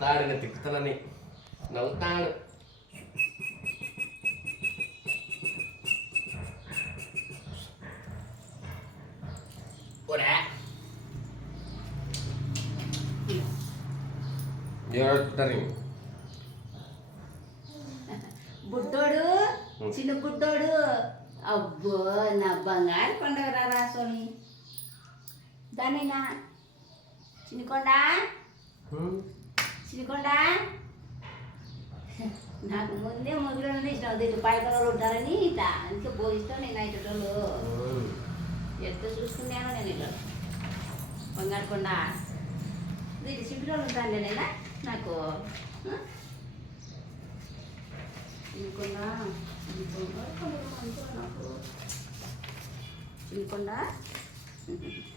తాడు ఇంకా తిప్పుతానని నవ్వుతాడు. బుడ్డోడు చిన్న బుడ్డోడు అబ్బో నా బంగారు పండుగ రా సోని దానినా చిన్నకొండ చిన్నకొండ నాకు ముందే మొదలు ఇష్టం దీంట్లో పైకలు ఉంటారని ఇట్లా అందుకే పోయిస్తాను నేను ఇటోళ్ళు ఎంత చూసుకున్నానో నేను ఇట్లా బంగారు కొండ దీంట్లో సింపుల్ ఉంటాను నేనైనా నాకు చిన్నకొండ చిన్నకొండ నాకు చిన్నకొండ